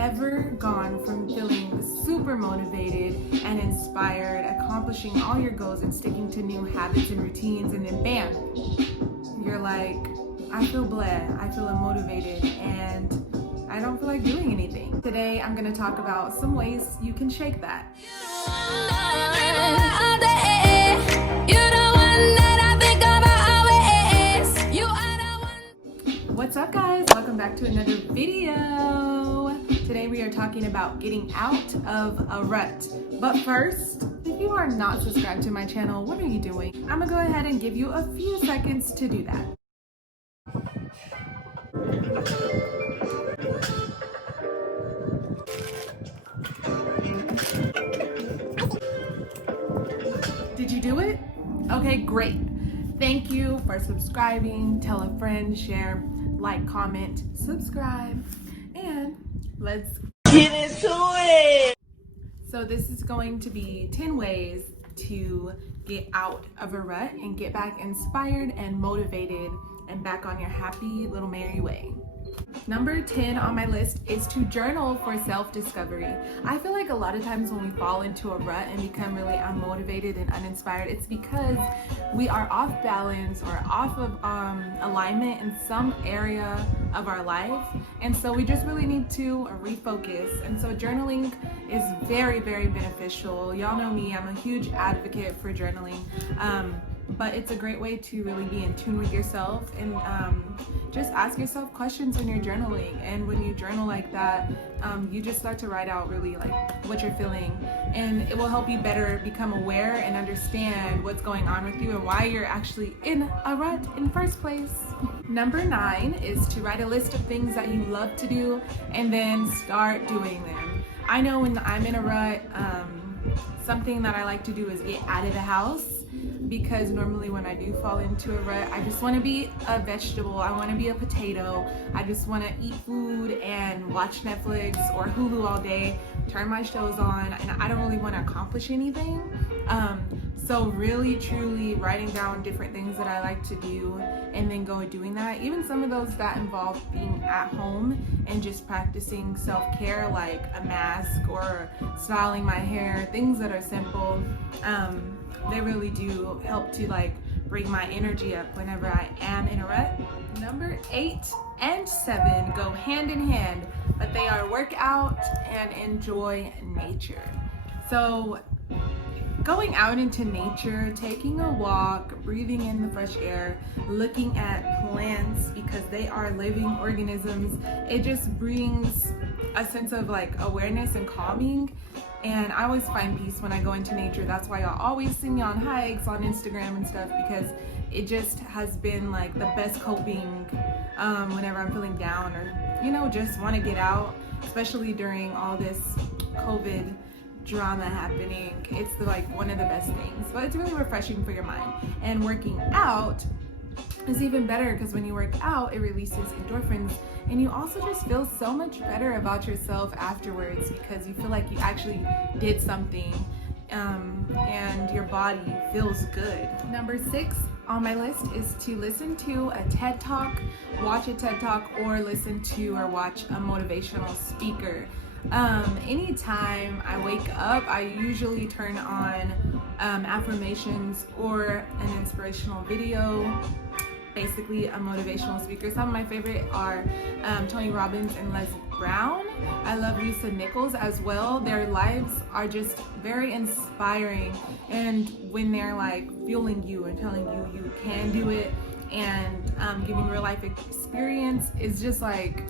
ever gone from feeling super motivated and inspired, accomplishing all your goals and sticking to new habits and routines, and then bam, you're like, I feel bleh, I feel unmotivated, and I don't feel like doing anything. Today, I'm gonna talk about some ways you can shake that. What's up, guys? Welcome back to another video. Today we are talking about getting out of a rut. But first, if you are not subscribed to my channel, what are you doing? I'm gonna go ahead and give you a few seconds to do that. Did you do it? Okay, great. Thank you for subscribing. Tell a friend, share, like, comment, subscribe, and let's get into it. So this is going to be 10 ways to get out of a rut and get back inspired and motivated and back on your happy little merry way. Number 10 on my list is to journal for self-discovery. I feel like a lot of times when we fall into a rut and become really unmotivated and uninspired, it's because we are off balance or off of alignment in some area of our life. And so we just really need to refocus. And so journaling is very, very beneficial. Y'all know me, I'm a huge advocate for journaling. But it's a great way to really be in tune with yourself and just ask yourself questions when you're journaling. And when you journal like that, you just start to write out really like what you're feeling, and it will help you better become aware and understand what's going on with you and why you're actually in a rut in the first place. Number 9 is to write a list of things that you love to do and then start doing them. I know when I'm in a rut, something that I like to do is get out of the house, because normally when I do fall into a rut, I just want to be a vegetable, I want to be a potato, I just want to eat food and watch Netflix or Hulu all day, turn my shows on, and I don't really want to accomplish anything. So really truly writing down different things that I like to do and then go doing that, even some of those that involve being at home and just practicing self-care, like a mask or styling my hair, things that are simple. They really do help to like bring my energy up whenever I am in a rut. Number 8 and 7 go hand in hand, but they are work out and enjoy nature. So going out into nature, taking a walk, breathing in the fresh air, looking at plants because they are living organisms, it just brings a sense of like awareness and calming. And I always find peace when I go into nature. That's why y'all always see me on hikes on Instagram and stuff, because it just has been like the best coping whenever I'm feeling down or just want to get out, especially during all this COVID drama happening. It's like one of the best things, but it's really refreshing for your mind. And working out is even better, because when you work out, it releases endorphins, and you also just feel so much better about yourself afterwards, because you feel like you actually did something, and your body feels good. Number 6 on my list is to listen to a TED Talk, watch a TED Talk, or listen to or watch a motivational speaker. Anytime I wake up, I usually turn on affirmations or an inspirational video, basically a motivational speaker. Some of my favorite are Tony Robbins and Les Brown. I love Lisa Nichols as well. Their lives are just very inspiring, and when they're like fueling you and telling you you can do it and giving real life experience, is just like,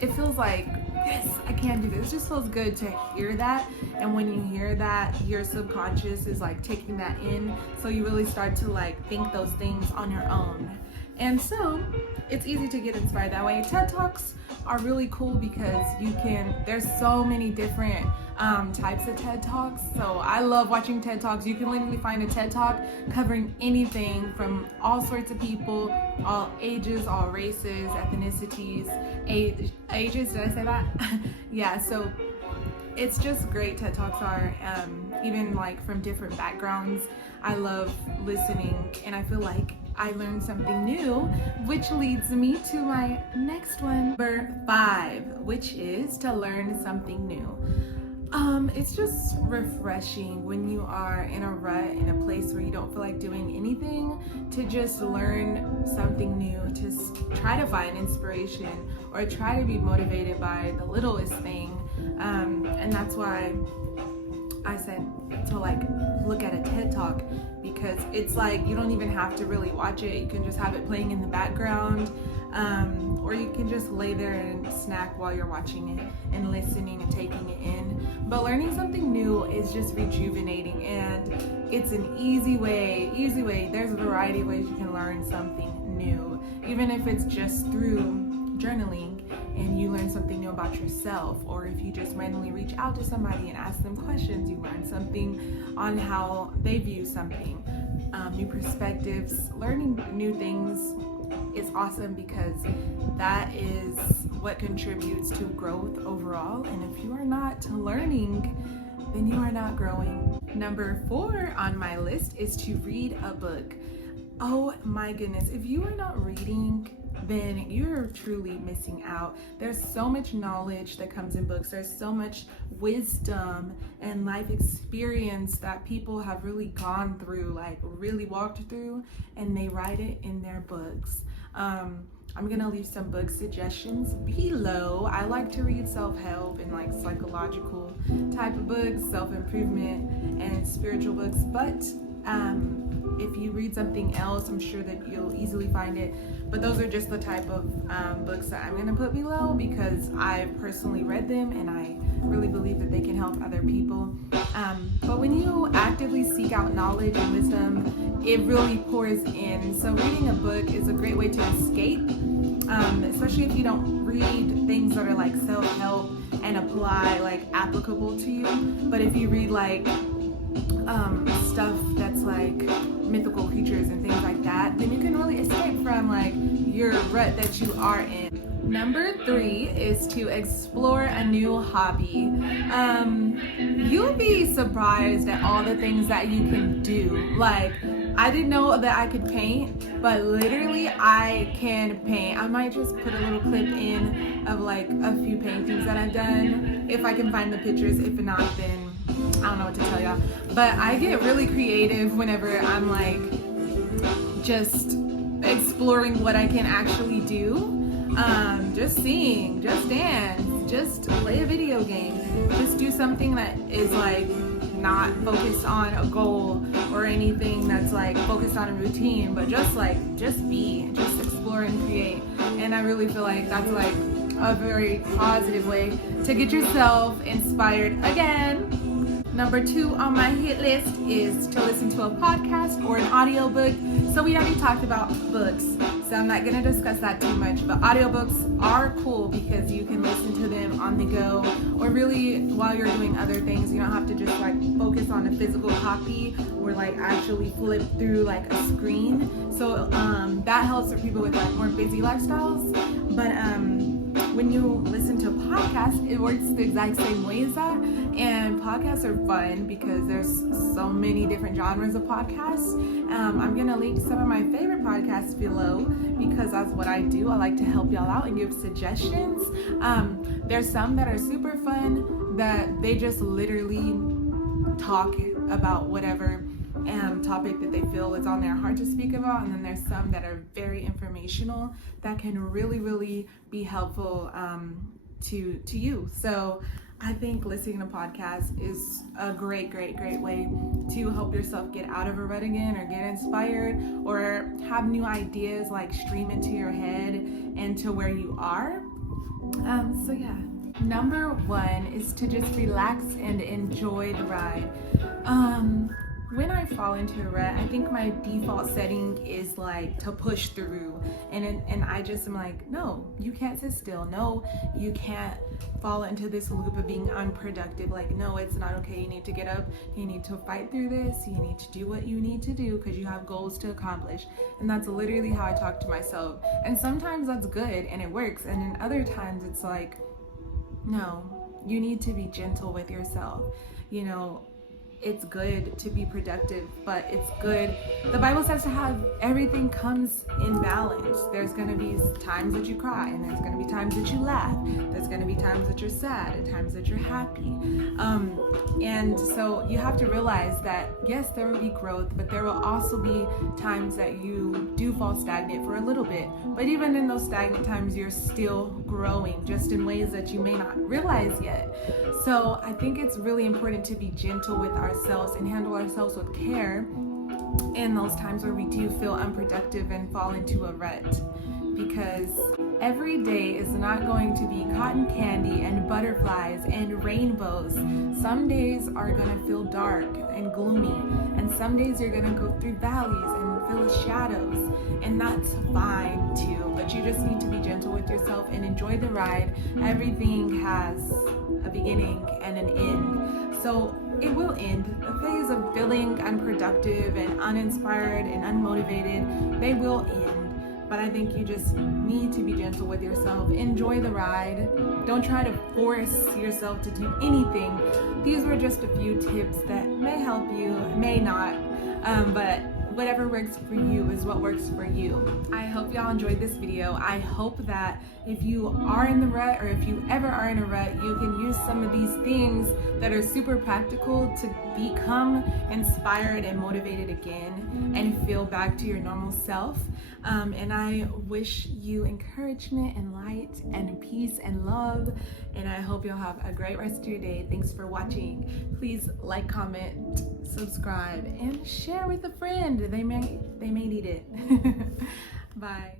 it feels like, yes, I can do this. It just feels good to hear that. And when you hear that, your subconscious is like taking that in. So you really start to like think those things on your own. And so it's easy to get inspired that way. TED Talks are really cool because there's so many different types of TED Talks. So I love watching TED Talks. You can literally find a TED Talk covering anything from all sorts of people, all ages, all races, ethnicities, ages, did I say that? Yeah, so it's just great. TED Talks are even like from different backgrounds. I love listening, and I feel like I learn something new, which leads me to my next one, number 5, which is to learn something new. It's just refreshing when you are in a rut, in a place where you don't feel like doing anything, to just learn something new, to try to find inspiration or try to be motivated by the littlest thing. And that's why I said to like look at a TED Talk, because it's like you don't even have to really watch it. You can just have it playing in the background, or you can just lay there and snack while you're watching it and listening and taking it in. But learning something new is just rejuvenating, and it's an easy way. There's a variety of ways you can learn something new, even if it's just through journaling and you learn something new about yourself, or if you just randomly reach out to somebody and ask them questions, you learn something on how they view something, new perspectives. Learning new things is awesome, because that is what contributes to growth overall. And if you are not learning, then you are not growing. Number 4 on my list is to read a book. Oh my goodness, if you are not reading, then you're truly missing out. There's so much knowledge that comes in books. There's so much wisdom and life experience that people have really gone through, like really walked through, and they write it in their books. I'm gonna leave some book suggestions below. I like to read self-help and like psychological type of books, self-improvement and spiritual books, but if you read something else, I'm sure that you'll easily find it. But those are just the type of books that I'm gonna put below, because I personally read them and I really believe that they can help other people. But when you actively seek out knowledge and wisdom, it really pours in. So reading a book is a great way to escape, especially if you don't read things that are like self-help and apply, like applicable to you. But if you read like stuff that's like mythical creatures and things like that, then you can really escape from like your rut that you are in. Number 3 is to explore a new hobby. You'll be surprised at all the things that you can do. Like, I didn't know that I could paint, but literally I can paint. I might just put a little clip in of like a few paintings that I've done, if I can find the pictures. If not, then I don't know what to tell y'all. But I get really creative whenever I'm like just exploring what I can actually do. Just sing, just dance, just play a video game, just do something that is like not focused on a goal or anything that's like focused on a routine, but just be, just explore and create. And I really feel like that's like a very positive way to get yourself inspired again. Number 2 on my hit list is to listen to a podcast or an audiobook. So we already talked about books, so I'm not going to discuss that too much, but audiobooks are cool because you can listen to them on the go, or really while you're doing other things. You don't have to just like focus on a physical copy or like actually flip through like a screen. So that helps for people with like more busy lifestyles. But when you listen to podcasts, it works the exact same way as that. And podcasts are fun because there's so many different genres of podcasts. I'm gonna link some of my favorite podcasts below, because that's what I do. I like to help y'all out and give suggestions. There's some that are super fun that they just literally talk about whatever topic that they feel is on their heart to speak about. And then there's some that are very informational that can really be helpful to you. So I think listening to podcasts is a great way to help yourself get out of a rut again, or get inspired, or have new ideas like stream into your head and to where you are. So yeah. Number 1 is to just relax and enjoy the ride. When I fall into a rut, I think my default setting is like to push through, and I just am like, no, you can't sit still. No, you can't fall into this loop of being unproductive. Like, no, it's not okay. You need to get up. You need to fight through this. You need to do what you need to do because you have goals to accomplish. And that's literally how I talk to myself. And sometimes that's good and it works, and then other times it's like, no, you need to be gentle with yourself. You know, it's good to be productive, but it's good. The Bible says to have everything comes in balance. There's going to be times that you cry, and there's going to be times that you laugh. There's going to be times that you're sad and times that you're happy. And so you have to realize that, yes, there will be growth, but there will also be times that you do fall stagnant for a little bit. But even in those stagnant times, you're still growing, just in ways that you may not realize yet. So I think it's really important to be gentle with ourselves and handle ourselves with care in those times where we do feel unproductive and fall into a rut, because every day is not going to be cotton candy and butterflies and rainbows. Some days are going to feel dark and gloomy, and some days you're going to go through valleys and feel the shadows, and that's fine too. But you just need to be gentle with yourself and enjoy the ride. Everything has a beginning and an end. So it will end. The phase of feeling unproductive and uninspired and unmotivated, they will end. But I think you just need to be gentle with yourself. Enjoy the ride. Don't try to force yourself to do anything. These were just a few tips that may help you, may not, but whatever works for you is what works for you. I hope y'all enjoyed this video. I hope that if you are in the rut, or if you ever are in a rut, you can use some of these things that are super practical to become inspired and motivated again and feel back to your normal self. And I wish you encouragement and light and peace and love. And I hope you'll have a great rest of your day. Thanks for watching. Please like, comment, subscribe, and share with a friend. They may need it. Bye.